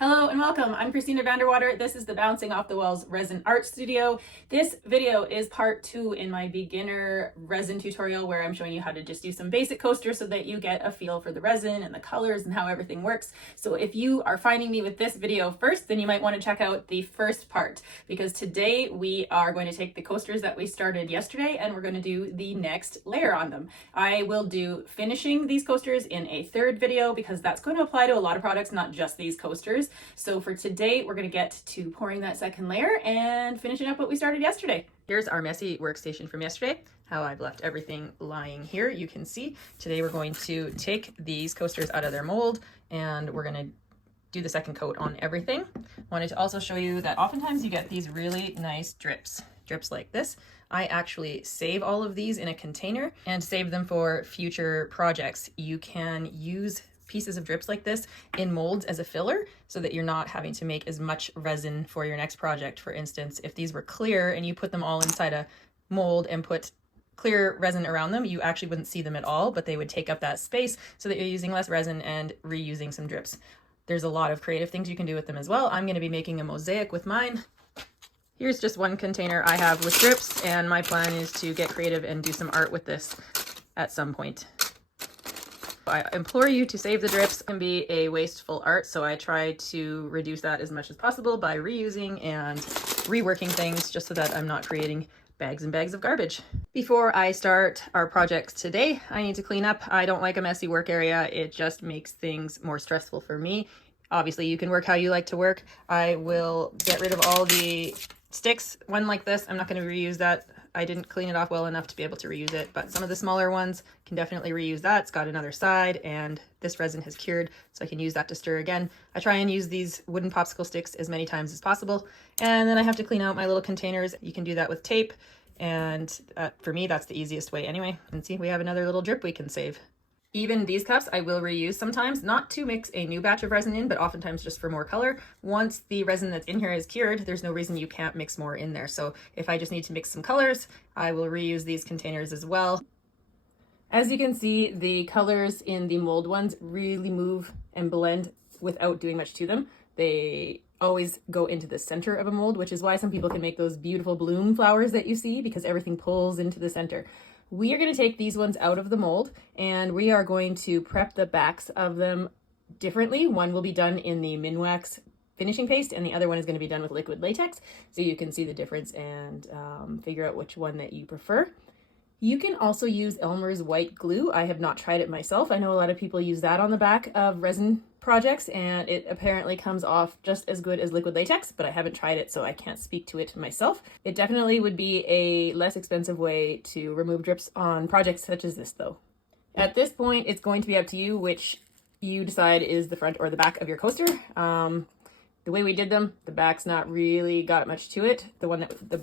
Hello and welcome. I'm Christina Vanderwater. This is the Bouncing Off the Walls Resin Art Studio. This video is part 2 in my beginner resin tutorial where I'm showing you how to just do some basic coasters so that you get a feel for the resin and the colors and how everything works. So if you are finding me with this video first, then you might want to check out the first part, because today we are going to take the coasters that we started yesterday and we're going to do the next layer on them. I will do finishing these coasters in a third video because that's going to apply to a lot of products, not just these coasters. So for today, we're going to get to pouring that second layer and finishing up what we started yesterday. Here's our messy workstation from yesterday, how I've left everything lying here. You can see today we're going to take these coasters out of their mold and we're going to do the second coat on everything. Wanted to also show you that oftentimes you get these really nice drips like this. I actually save all of these in a container and save them for future projects. You can use pieces of drips like this in molds as a filler so that you're not having to make as much resin for your next project. For instance, if these were clear and you put them all inside a mold and put clear resin around them, you actually wouldn't see them at all, but they would take up that space so that you're using less resin and reusing some drips. There's a lot of creative things you can do with them as well. I'm going to be making a mosaic with mine. Here's just one container I have with drips, and my plan is to get creative and do some art with this at some point. I implore you to save the drips. It can be a wasteful art, so I try to reduce that as much as possible by reusing and reworking things just so that I'm not creating bags and bags of garbage. Before I start our projects today, I need to clean up. I don't like a messy work area. It just makes things more stressful for me. Obviously, you can work how you like to work. I will get rid of all the sticks. One like this, I'm not going to reuse that. I didn't clean it off well enough to be able to reuse it, but some of the smaller ones can definitely reuse that. It's got another side and this resin has cured, so I can use that to stir again. I try and use these wooden popsicle sticks as many times as possible. And then I have to clean out my little containers. You can do that with tape. And for me, that's the easiest way anyway. And see, we have another little drip we can save. Even these cups I will reuse sometimes, not to mix a new batch of resin in, but oftentimes just for more color. Once the resin that's in here is cured, there's no reason you can't mix more in there. So if I just need to mix some colors, I will reuse these containers as well. As you can see, the colors in the mold ones really move and blend without doing much to them. They always go into the center of a mold, which is why some people can make those beautiful bloom flowers that you see, because everything pulls into the center. We are going to take these ones out of the mold and we are going to prep the backs of them differently. One will be done in the Minwax finishing paste and the other one is going to be done with liquid latex, so you can see the difference and figure out which one that you prefer. You can also use Elmer's white glue. I have not tried it myself. I know a lot of people use that on the back of resin projects and it apparently comes off just as good as liquid latex, but I haven't tried it, so I can't speak to it myself. It definitely would be a less expensive way to remove drips on projects such as this though. At this point, it's going to be up to you which you decide is the front or the back of your coaster. The way we did them, the back's not really got much to it. The one that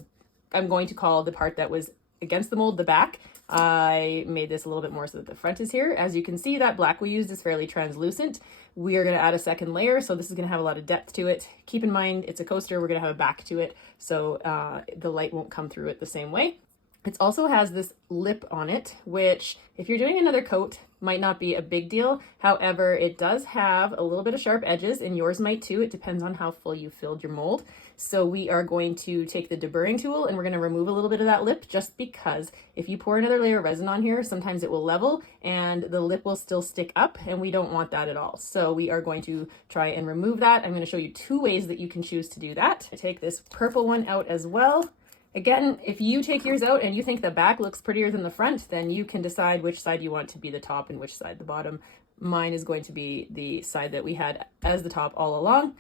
I'm going to call the part that was against the mold the back. I made this a little bit more so that the front is here. As you can see, that black we used is fairly translucent. We are going to add a second layer, so this is going to have a lot of depth to it. Keep in mind, it's a coaster. We're going to have a back to it, so the light won't come through it the same way. It also has this lip on it, which if you're doing another coat might not be a big deal. However, it does have a little bit of sharp edges, and yours might too. It depends on how full you filled your mold. So we are going to take the deburring tool and we're going to remove a little bit of that lip, just because if you pour another layer of resin on here, sometimes it will level and the lip will still stick up, and we don't want that at all. So we are going to try and remove that. I'm going to show you 2 ways that you can choose to do that. I take this purple one out as well. Again, if you take yours out and you think the back looks prettier than the front, then you can decide which side you want to be the top and which side the bottom. Mine is going to be the side that we had as the top all along.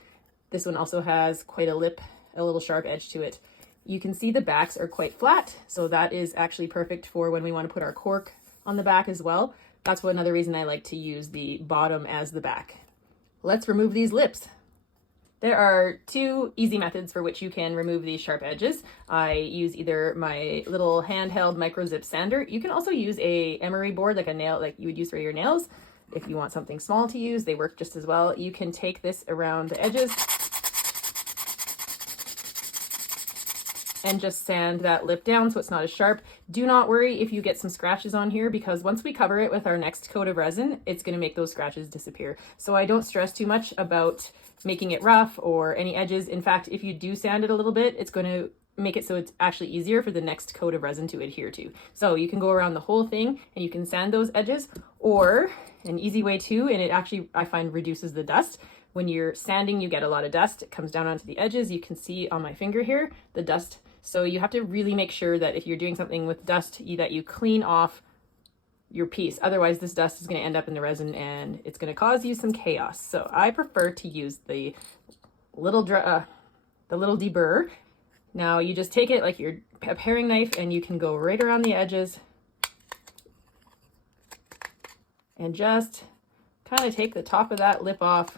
This one also has quite a lip, a little sharp edge to it. You can see the backs are quite flat, so that is actually perfect for when we want to put our cork on the back as well. That's another reason I like to use the bottom as the back. Let's remove these lips. There are 2 easy methods for which you can remove these sharp edges. I use either my little handheld micro zip sander. You can also use a emery board, like a nail, like you would use for your nails. If you want something small to use, they work just as well. You can take this around the edges and just sand that lip down so it's not as sharp. Do not worry if you get some scratches on here, because once we cover it with our next coat of resin, it's going to make those scratches disappear. So I don't stress too much about making it rough or any edges. In fact, if you do sand it a little bit, it's going to make it so it's actually easier for the next coat of resin to adhere to. So you can go around the whole thing and you can sand those edges, or an easy way too, and it actually, I find, reduces the dust. When you're sanding, you get a lot of dust. It comes down onto the edges. You can see on my finger here, the dust. So you have to really make sure that if you're doing something with dust, that you clean off your piece. Otherwise, this dust is going to end up in the resin and it's going to cause you some chaos. So I prefer to use the little deburr. Now you just take it like a paring knife and you can go right around the edges and just kind of take the top of that lip off.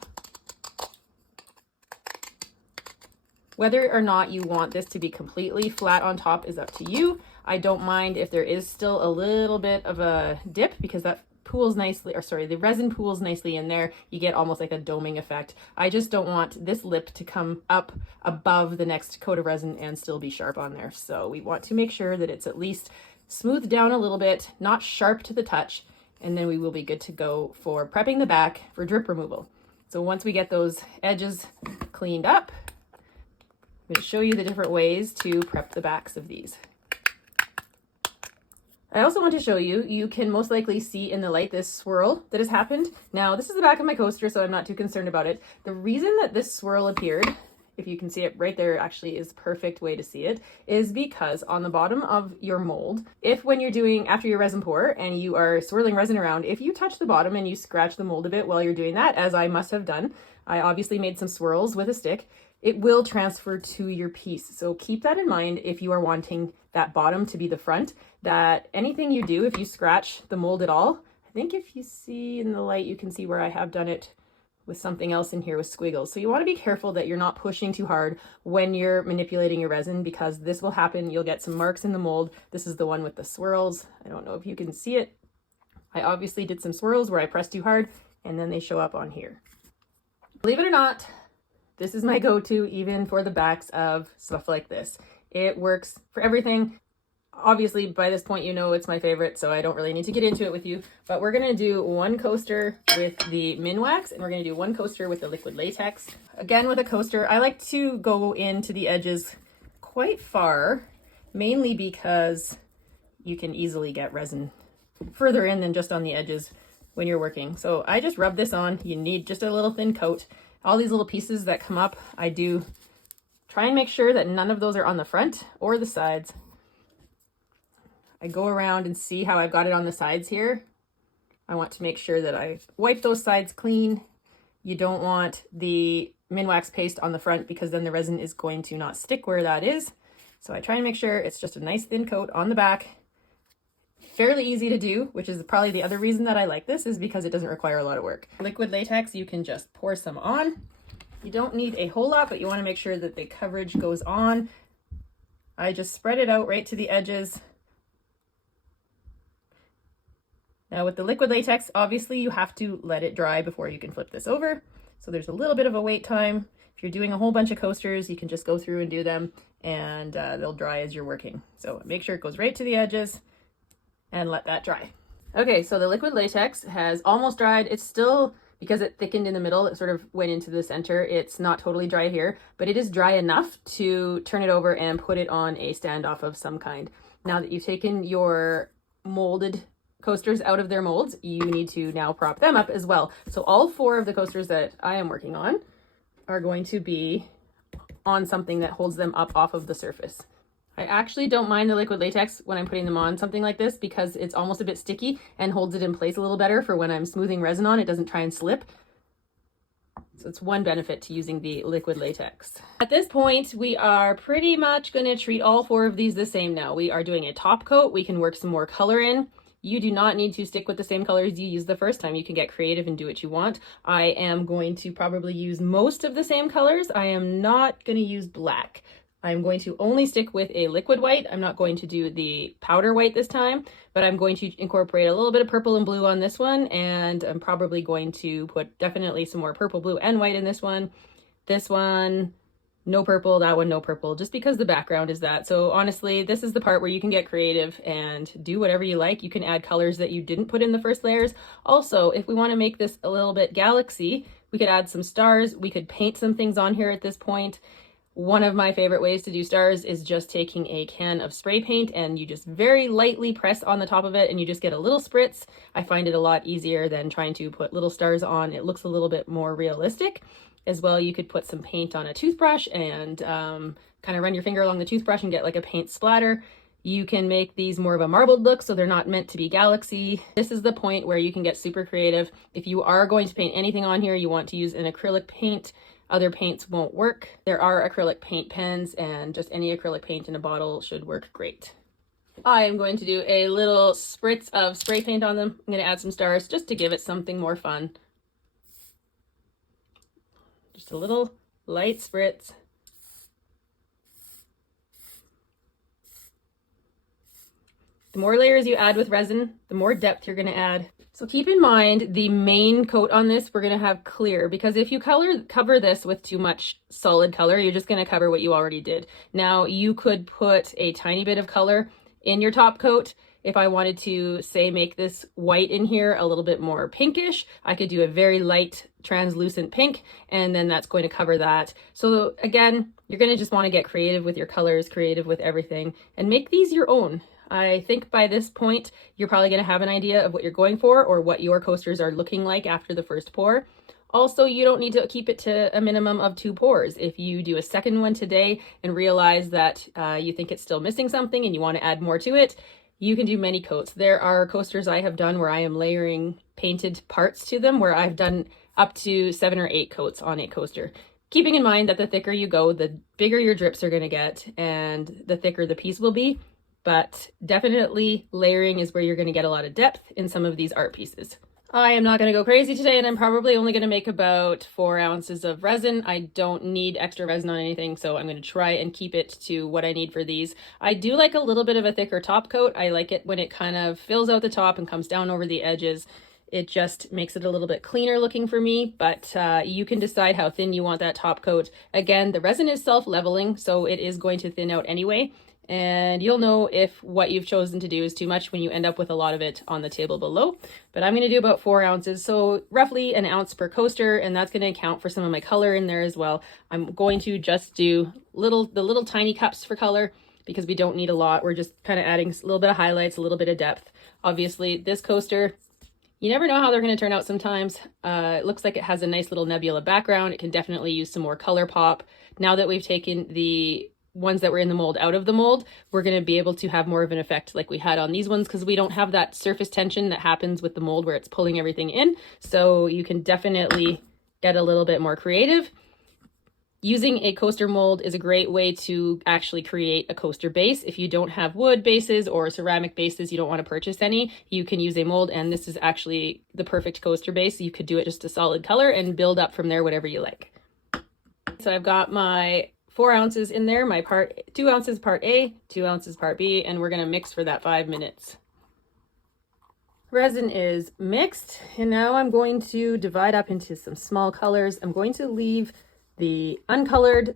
Whether or not you want this to be completely flat on top is up to you. I don't mind if there is still a little bit of a dip, because that pools nicely, or sorry, the resin pools nicely in there. You get almost like a doming effect. I just don't want this lip to come up above the next coat of resin and still be sharp on there. So we want to make sure that it's at least smoothed down a little bit, not sharp to the touch, and then we will be good to go for prepping the back for drip removal. So once we get those edges cleaned up, I'm going to show you the different ways to prep the backs of these. I also want to show you, you can most likely see in the light this swirl that has happened. Now, this is the back of my coaster, so I'm not too concerned about it. The reason that this swirl appeared, if you can see it right there, actually is perfect way to see it, is because on the bottom of your mold, if when you're doing, after your resin pour and you are swirling resin around, if you touch the bottom and you scratch the mold a bit while you're doing that, as I must have done, I obviously made some swirls with a stick, it will transfer to your piece. So keep that in mind if you are wanting that bottom to be the front, that anything you do, if you scratch the mold at all, I think if you see in the light, you can see where I have done it with something else in here with squiggles. So you want to be careful that you're not pushing too hard when you're manipulating your resin, because this will happen. You'll get some marks in the mold. This is the one with the swirls. I don't know if you can see it. I obviously did some swirls where I pressed too hard and then they show up on here. Believe it or not, this is my go-to even for the backs of stuff like this. It works for everything. Obviously, by this point, you know it's my favorite, so I don't really need to get into it with you. But we're going to do one coaster with the Minwax, and we're going to do one coaster with the liquid latex. Again, with a coaster, I like to go into the edges quite far, mainly because you can easily get resin further in than just on the edges when you're working. So I just rub this on. You need just a little thin coat. All these little pieces that come up, I do try and make sure that none of those are on the front or the sides. I go around and see how I've got it on the sides here. I want to make sure that I wipe those sides clean. You don't want the Minwax paste on the front, because then the resin is going to not stick where that is. So I try and make sure it's just a nice thin coat on the back. Fairly easy to do, which is probably the other reason that I like this, is because it doesn't require a lot of work. Liquid latex, you can just pour some on. You don't need a whole lot, but you want to make sure that the coverage goes on. I just spread it out right to the edges. Now with the liquid latex, obviously you have to let it dry before you can flip this over. So there's a little bit of a wait time. If you're doing a whole bunch of coasters, you can just go through and do them, and they'll dry as you're working. So make sure it goes right to the edges and let that dry. Okay, so the liquid latex has almost dried. It's still, because it thickened in the middle, it sort of went into the center. It's not totally dry here, but it is dry enough to turn it over and put it on a standoff of some kind. Now that you've taken your molded coasters out of their molds, you need to now prop them up as well. So all 4 of the coasters that I am working on are going to be on something that holds them up off of the surface. I actually don't mind the liquid latex when I'm putting them on something like this, because it's almost a bit sticky and holds it in place a little better for when I'm smoothing resin on. It doesn't try and slip. So it's one benefit to using the liquid latex. At this point, we are pretty much going to treat all 4 of these the same now. We are doing a top coat. We can work some more color in. You do not need to stick with the same colors you used the first time. You can get creative and do what you want. I am going to probably use most of the same colors. I am not going to use black. I'm going to only stick with a liquid white. I'm not going to do the powder white this time, but I'm going to incorporate a little bit of purple and blue on this one, and I'm probably going to put definitely some more purple, blue, and white in this one. This one, no purple, that one, no purple, just because the background is that. So honestly, this is the part where you can get creative and do whatever you like. You can add colors that you didn't put in the first layers. Also, if we want to make this a little bit galaxy, We could add some stars. We could paint some things on here at this point. One of my favorite ways to do stars is just taking a can of spray paint and you just very lightly press on the top of it and you just get a little spritz. I find it a lot easier than trying to put little stars on. It looks a little bit more realistic. As well, you could put some paint on a toothbrush and kind of run your finger along the toothbrush and get like a paint splatter. You can make these more of a marbled look, so they're not meant to be galaxy. This is the point where you can get super creative. If you are going to paint anything on here, you want to use an acrylic paint. Other paints won't work. There are acrylic paint pens, and just any acrylic paint in a bottle should work great. I am going to do a little spritz of spray paint on them. I'm going to add some stars just to give it something more fun. Just a little light spritz. The more layers you add with resin, the more depth you're going to add. So keep in mind the main coat on this, we're going to have clear, because if you cover this with too much solid color, you're just going to cover what you already did. Now you could put a tiny bit of color in your top coat. If I wanted to, say, make this white in here a little bit more pinkish, I could do a very light translucent pink, and then that's going to cover that. So again, you're going to just want to get creative with your colors, creative with everything, and make these your own. I think by this point, you're probably going to have an idea of what you're going for or what your coasters are looking like after the first pour. Also, you don't need to keep it to a minimum of 2 pours. If you do a second one today and realize that you think it's still missing something and you want to add more to it, you can do many coats. There are coasters I have done where I am layering painted parts to them, where I've done up to 7 or 8 coats on a coaster. Keeping in mind that the thicker you go, the bigger your drips are going to get and the thicker the piece will be. But definitely layering is where you're going to get a lot of depth in some of these art pieces. I am not going to go crazy today, and I'm probably only going to make about 4 ounces of resin. I don't need extra resin on anything, so I'm going to try and keep it to what I need for these. I do like a little bit of a thicker top coat. I like it when it kind of fills out the top and comes down over the edges. It just makes it a little bit cleaner looking for me, but you can decide how thin you want that top coat. Again, the resin is self-leveling, so it is going to thin out anyway. And you'll know if what you've chosen to do is too much when you end up with a lot of it on the table below. But I'm going to do about 4 ounces, so roughly an ounce per coaster, and that's going to account for some of my color in there as well. I'm going to just do the little tiny cups for color because we don't need a lot. We're just kind of adding a little bit of highlights, a little bit of depth. Obviously, this coaster, you never know how they're going to turn out sometimes. It looks like it has a nice little nebula background. It can definitely use some more color pop. Now that we've taken the ones that were in the mold out of the mold, we're going to be able to have more of an effect like we had on these ones, because we don't have that surface tension that happens with the mold where it's pulling everything in. So you can definitely get a little bit more creative. Using a coaster mold is a great way to actually create a coaster base. If you don't have wood bases or ceramic bases, you don't want to purchase any, you can use a mold, and this is actually the perfect coaster base. You could do it just a solid color and build up from there, whatever you like. So I've got my 4 ounces in there, my 2 ounces part A, 2 ounces part B, and we're going to mix for that 5 minutes. Resin is mixed, and now I'm going to divide up into some small colors. I'm going to leave the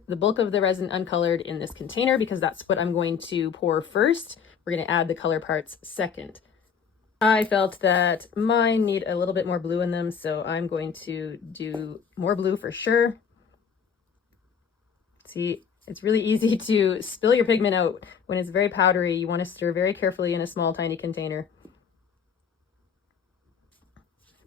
bulk of the resin uncolored in this container because that's what I'm going to pour first. We're going to add the color parts second. I felt that mine need a little bit more blue in them, so I'm going to do more blue for sure. See, it's really easy to spill your pigment out when it's very powdery. You want to stir very carefully in a small, tiny container.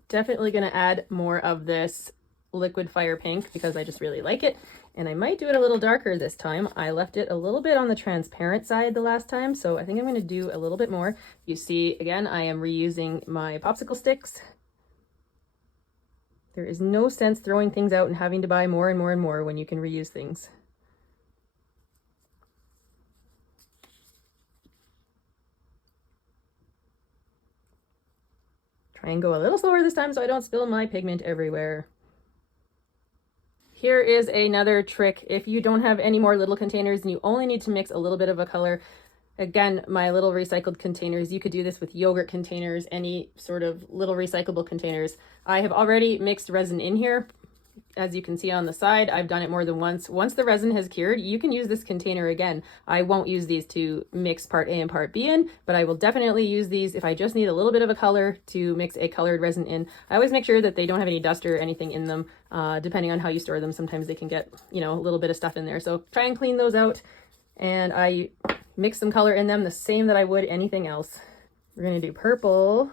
Definitely going to add more of this liquid fire pink because I just really like it. And I might do it a little darker this time. I left it a little bit on the transparent side the last time, so I think I'm going to do a little bit more. You see, again, I am reusing my popsicle sticks. There is no sense throwing things out and having to buy more and more and more when you can reuse things. Try and go a little slower this time so I don't spill my pigment everywhere. Here is another trick. If you don't have any more little containers and you only need to mix a little bit of a color, again, my little recycled containers, you could do this with yogurt containers, any sort of little recyclable containers. I have already mixed resin in here. As you can see on the side, I've done it more than once. Once the resin has cured, you can use this container again. I won't use these to mix part A and part B in, but I will definitely use these if I just need a little bit of a color to mix a colored resin in. I always make sure that they don't have any dust or anything in them. Depending on how you store them, sometimes they can get, you know, a little bit of stuff in there. So try and clean those out. And I mix some color in them the same that I would anything else. We're gonna do purple.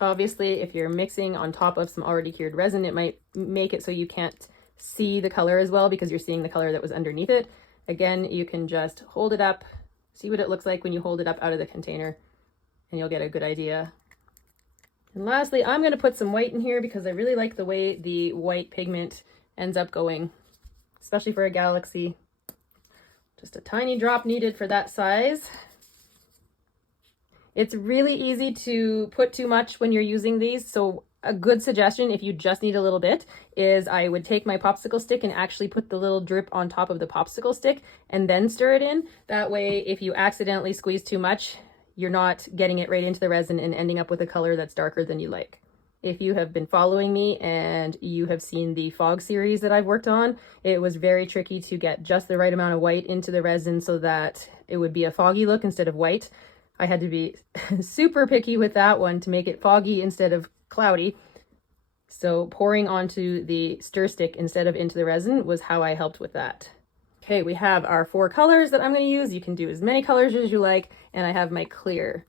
Obviously, if you're mixing on top of some already cured resin, it might make it so you can't see the color as well because you're seeing the color that was underneath it. Again, you can just hold it up, see what it looks like when you hold it up out of the container, and you'll get a good idea. And lastly, I'm going to put some white in here because I really like the way the white pigment ends up going, especially for a galaxy. Just a tiny drop needed for that size. It's really easy to put too much when you're using these, so a good suggestion if you just need a little bit is I would take my popsicle stick and actually put the little drip on top of the popsicle stick and then stir it in. That way, if you accidentally squeeze too much, you're not getting it right into the resin and ending up with a color that's darker than you like. If you have been following me and you have seen the fog series that I've worked on, it was very tricky to get just the right amount of white into the resin so that it would be a foggy look instead of white. I had to be super picky with that one to make it foggy instead of cloudy. So pouring onto the stir stick instead of into the resin was how I helped with that. Okay, we have our 4 colors that I'm going to use. You can do as many colors as you like, and I have my clear.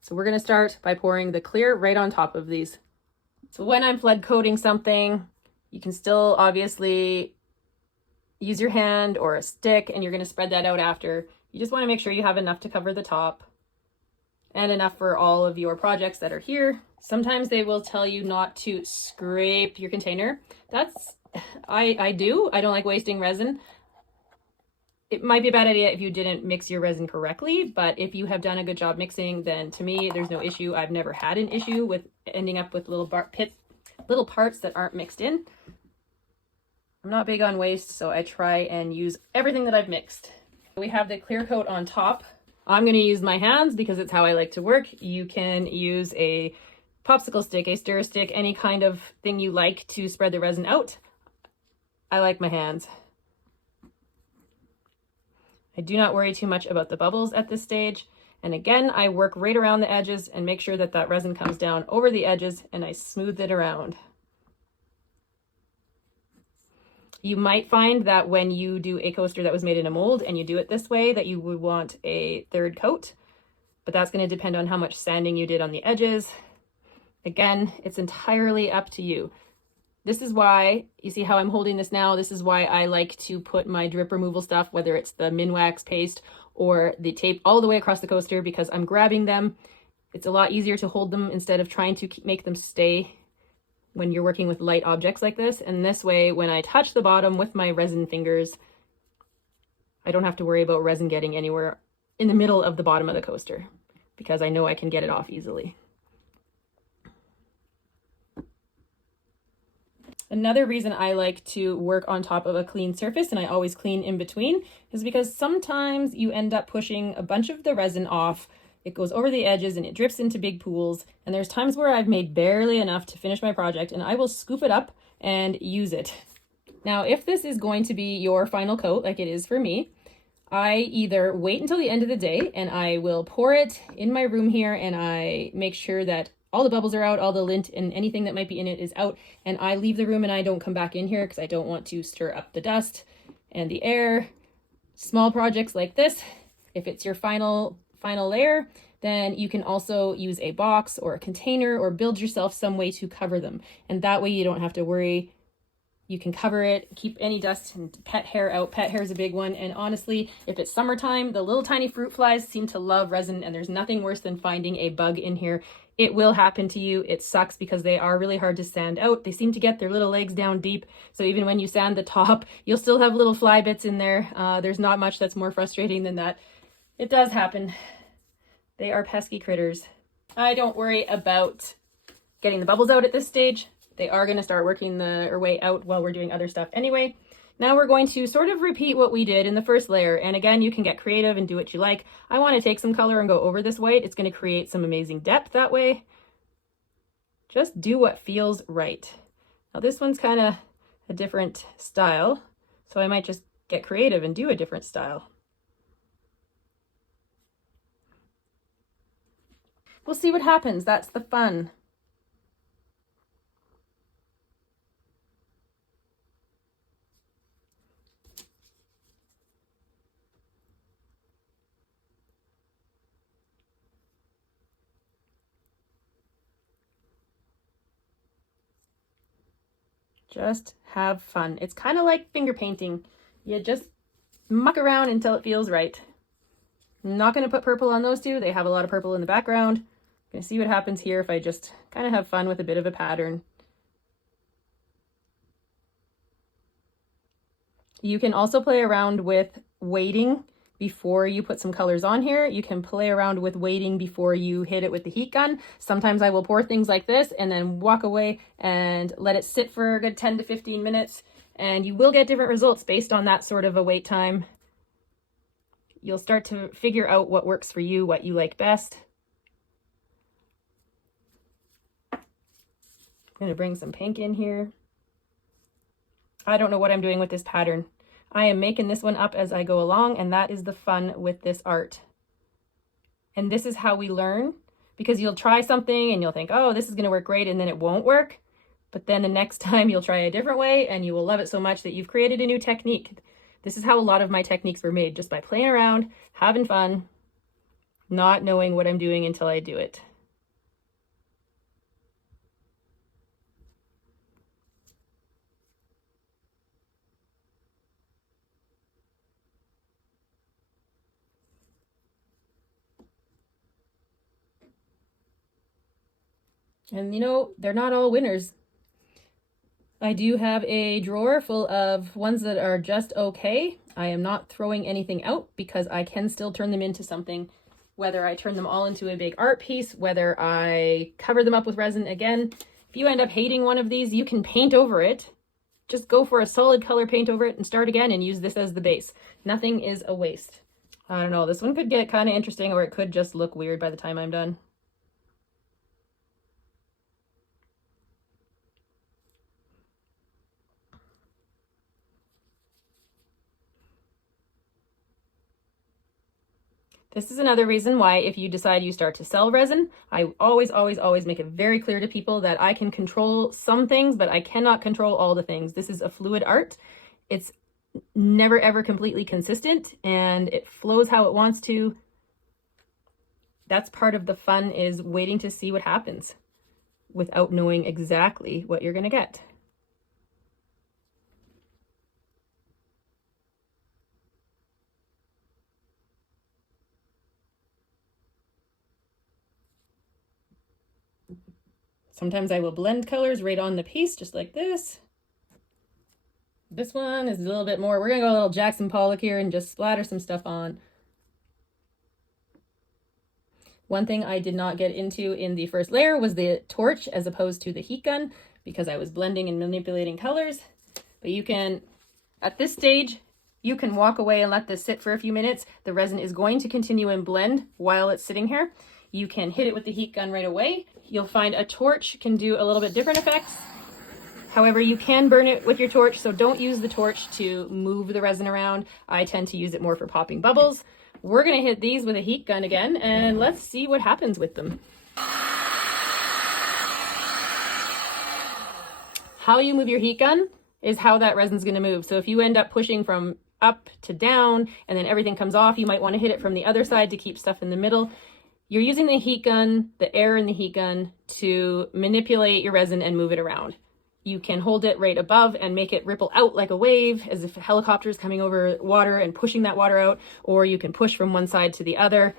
So we're going to start by pouring the clear right on top of these. So when I'm flood coating something, you can still obviously use your hand or a stick, and you're going to spread that out after. You just want to make sure you have enough to cover the top and enough for all of your projects that are here. Sometimes they will tell you not to scrape your container. I do. I don't like wasting resin. It might be a bad idea if you didn't mix your resin correctly, but if you have done a good job mixing, then to me, there's no issue. I've never had an issue with ending up with little parts that aren't mixed in. I'm not big on waste, so I try and use everything that I've mixed. We have the clear coat on top. I'm going to use my hands because it's how I like to work. You can use a popsicle stick, a stir stick, any kind of thing you like to spread the resin out. I like my hands. I do not worry too much about the bubbles at this stage. And again, I work right around the edges and make sure that that resin comes down over the edges and I smooth it around. You might find that when you do a coaster that was made in a mold and you do it this way, that you would want a 3rd coat, but that's going to depend on how much sanding you did on the edges. Again, it's entirely up to you. This is why, you see how I'm holding this now, this is why I like to put my drip removal stuff, whether it's the Minwax paste or the tape, all the way across the coaster because I'm grabbing them. It's a lot easier to hold them instead of trying to make them stay when you're working with light objects like this. And this way, when I touch the bottom with my resin fingers, I don't have to worry about resin getting anywhere in the middle of the bottom of the coaster because I know I can get it off easily. Another reason I like to work on top of a clean surface, and I always clean in between, is because sometimes you end up pushing a bunch of the resin off. It goes over the edges and it drips into big pools. And there's times where I've made barely enough to finish my project and I will scoop it up and use it. Now, if this is going to be your final coat, like it is for me, I either wait until the end of the day and I will pour it in my room here and I make sure that all the bubbles are out, all the lint and anything that might be in it is out, and I leave the room and I don't come back in here because I don't want to stir up the dust and the air. Small projects like this, if it's your final layer, then you can also use a box or a container or build yourself some way to cover them. And that way you don't have to worry. You can cover it, keep any dust and pet hair out. Pet hair is a big one. And honestly, if it's summertime, the little tiny fruit flies seem to love resin, and there's nothing worse than finding a bug in here. It will happen to you. It sucks because they are really hard to sand out. They seem to get their little legs down deep. So even when you sand the top, you'll still have little fly bits in there. There's not much that's more frustrating than that. It does happen. They are pesky critters. I don't worry about getting the bubbles out at this stage. They are going to start working their way out while we're doing other stuff anyway. Now we're going to sort of repeat what we did in the first layer. And again, you can get creative and do what you like. I want to take some color and go over this white. It's going to create some amazing depth that way. Just do what feels right. Now this one's kind of a different style, so I might just get creative and do a different style. We'll see what happens. That's the fun. Just have fun. It's kind of like finger painting. You just muck around until it feels right. I'm not going to put purple on those two. They have a lot of purple in the background. I'm going to see what happens here if I just kind of have fun with a bit of a pattern. You can also play around with weighting before you put some colors on here. You can play around with weighting before you hit it with the heat gun. Sometimes I will pour things like this and then walk away and let it sit for a good 10 to 15 minutes. And you will get different results based on that sort of a wait time. You'll start to figure out what works for you, what you like best. I'm going to bring some pink in here. I don't know what I'm doing with this pattern. I am making this one up as I go along, and that is the fun with this art. And this is how we learn, because you'll try something and you'll think, oh, this is going to work great, and then it won't work. But then the next time you'll try a different way and you will love it so much that you've created a new technique. This is how a lot of my techniques were made, just by playing around, having fun, not knowing what I'm doing until I do it. And you know, they're not all winners. I do have a drawer full of ones that are just okay. I am not throwing anything out because I can still turn them into something, whether I turn them all into a big art piece, whether I cover them up with resin. Again, if you end up hating one of these, you can paint over it. Just go for a solid color paint over it and start again and use this as the base. Nothing is a waste. I don't know, this one could get kind of interesting, or it could just look weird by the time I'm done. This is another reason why, if you decide you start to sell resin, I always make it very clear to people that I can control some things, but I cannot control all the things. This is a fluid art. It's never ever completely consistent, and it flows how it wants to. That's part of the fun, is waiting to see what happens without knowing exactly what you're going to get. Sometimes I will blend colors right on the piece, just like this. This one is a little bit more, we're gonna go a little Jackson Pollock here and just splatter some stuff on. One thing I did not get into in the first layer was the torch as opposed to the heat gun, because I was blending and manipulating colors. But you can, at this stage, you can walk away and let this sit for a few minutes. The resin is going to continue and blend while it's sitting here. You can hit it with the heat gun right away. You'll find a torch can do a little bit different effects. However, you can burn it with your torch, so don't use the torch to move the resin around. I tend to use it more for popping bubbles. We're gonna hit these with a heat gun again, and let's see what happens with them. How you move your heat gun is how that resin's gonna move. So if you end up pushing from up to down and then everything comes off, you might wanna hit it from the other side to keep stuff in the middle. You're using the heat gun, the air in the heat gun, to manipulate your resin and move it around. You can hold it right above and make it ripple out like a wave, as if a helicopter is coming over water and pushing that water out, or you can push from one side to the other.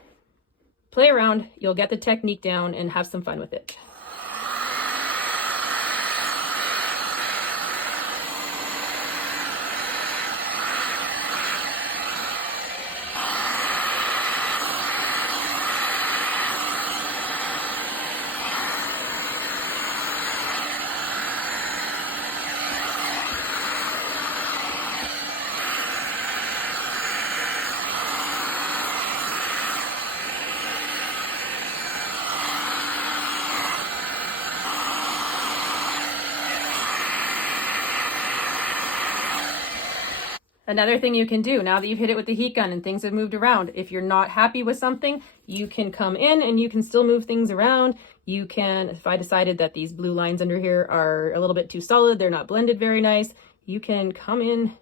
Play around, you'll get the technique down and have some fun with it. Another thing you can do now that you've hit it with the heat gun and things have moved around, if you're not happy with something, you can come in and you can still move things around. You can, if I decided that these blue lines under here are a little bit too solid, they're not blended very nice, you can come in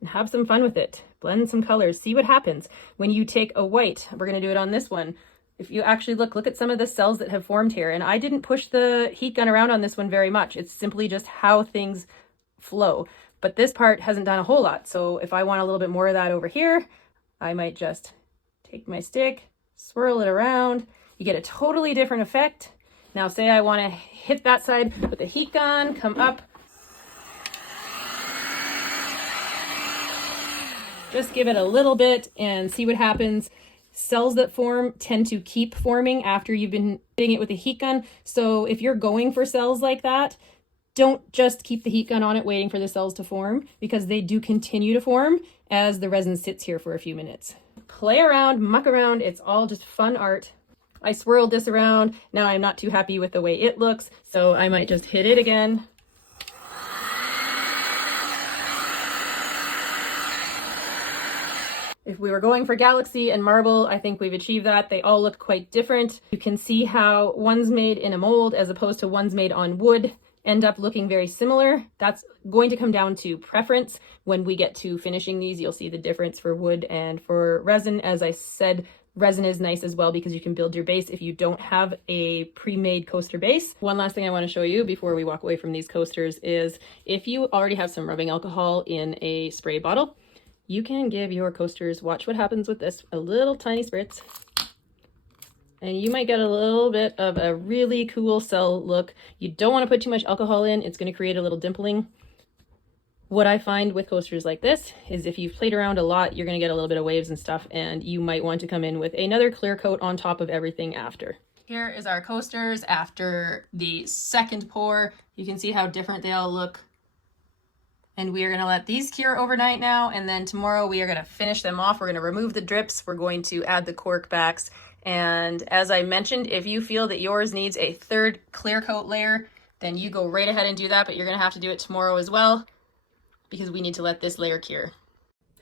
and have some fun with it. Blend some colors, see what happens. When you take a white, we're gonna do it on this one. If you actually look at some of the cells that have formed here, and I didn't push the heat gun around on this one very much. It's simply just how things flow. But this part hasn't done a whole lot. So if I want a little bit more of that over here, I might just take my stick, swirl it around. You get a totally different effect. Now say I want to hit that side with the heat gun, come up. Just give it a little bit and see what happens. Cells that form tend to keep forming after you've been hitting it with a heat gun. So if you're going for cells like that, don't just keep the heat gun on it waiting for the cells to form, because they do continue to form as the resin sits here for a few minutes. Play around, muck around, it's all just fun art. I swirled this around. Now I'm not too happy with the way it looks, so I might just hit it again. If we were going for galaxy and marble, I think we've achieved that. They all look quite different. You can see how one's made in a mold as opposed to one's made on wood end up looking very similar. That's going to come down to preference. When we get to finishing these, you'll see the difference for wood and for resin. As I said, resin is nice as well because you can build your base if you don't have a pre-made coaster base. One last thing I want to show you before we walk away from these coasters is if you already have some rubbing alcohol in a spray bottle, you can give your coasters, watch what happens with this, a little tiny spritz. And you might get a little bit of a really cool cell look. You don't want to put too much alcohol in. It's going to create a little dimpling. What I find with coasters like this is if you've played around a lot, you're going to get a little bit of waves and stuff, and you might want to come in with another clear coat on top of everything after. Here is our coasters after the second pour. You can see how different they all look. And we are going to let these cure overnight now, and then tomorrow we are going to finish them off. We're going to remove the drips. We're going to add the cork backs. And as I mentioned, if you feel that yours needs a third clear coat layer, then you go right ahead and do that, but you're going to have to do it tomorrow as well because we need to let this layer cure.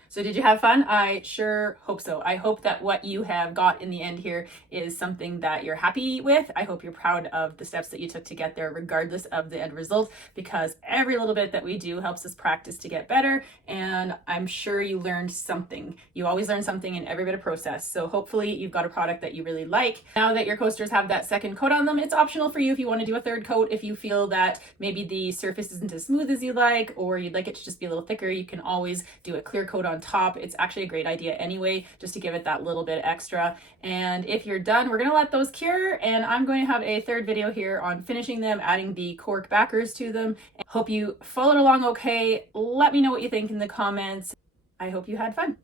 So did you have fun? I sure hope so. I hope that what you have got in the end here is something that you're happy with. I hope you're proud of the steps that you took to get there, regardless of the end result, because every little bit that we do helps us practice to get better. And I'm sure you learned something. You always learn something in every bit of process. So hopefully you've got a product that you really like. Now that your coasters have that second coat on them, it's optional for you if you want to do a third coat. If you feel that maybe the surface isn't as smooth as you like, or you'd like it to just be a little thicker, you can always do a clear coat on top. It's actually a great idea anyway, just to give it that little bit extra. And if you're done, we're gonna let those cure, and I'm going to have a third video here on finishing them, adding the cork backers to them. Hope you followed along okay. Let me know what you think in the comments. I hope you had fun.